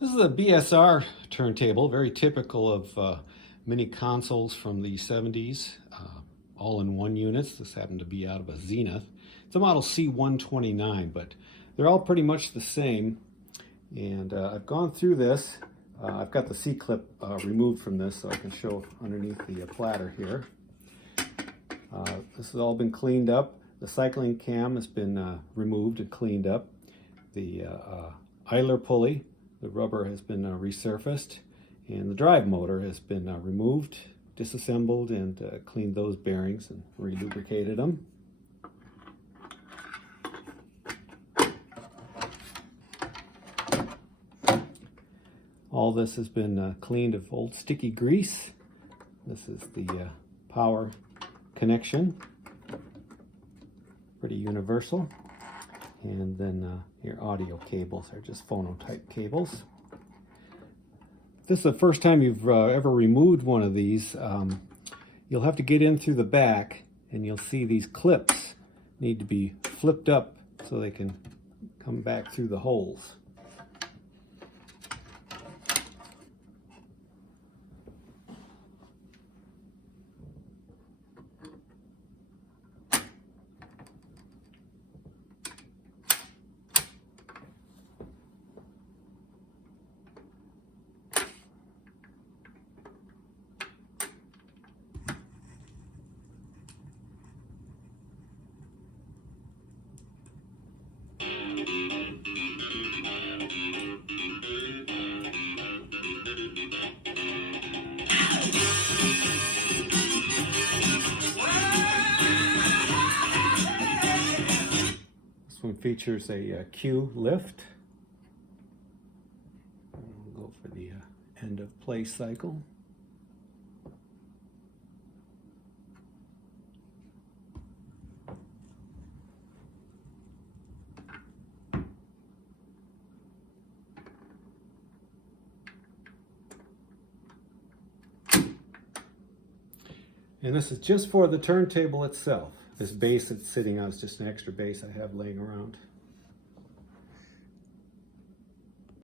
This is a BSR turntable, very typical of mini consoles from the 70s, all-in-one units. This happened to be out of a Zenith. It's a model C129, but they're all pretty much the same. And I've gone through this. I've got the C-clip removed from this so I can show underneath the platter here. This has all been cleaned up. The cycling cam has been removed and cleaned up. The idler pulley, the rubber has been resurfaced, and the drive motor has been removed, disassembled, and cleaned those bearings and re-lubricated them. All this has been cleaned of old sticky grease. This is the power connection, pretty universal. And then your audio cables are just phono-type cables. If this is the first time you've ever removed one of these, you'll have to get in through the back, and you'll see these clips need to be flipped up so they can come back through the holes. This one features a Q lift. We'll go for the end of play cycle. And this is just for the turntable itself. This base it's sitting on is just an extra base I have laying around.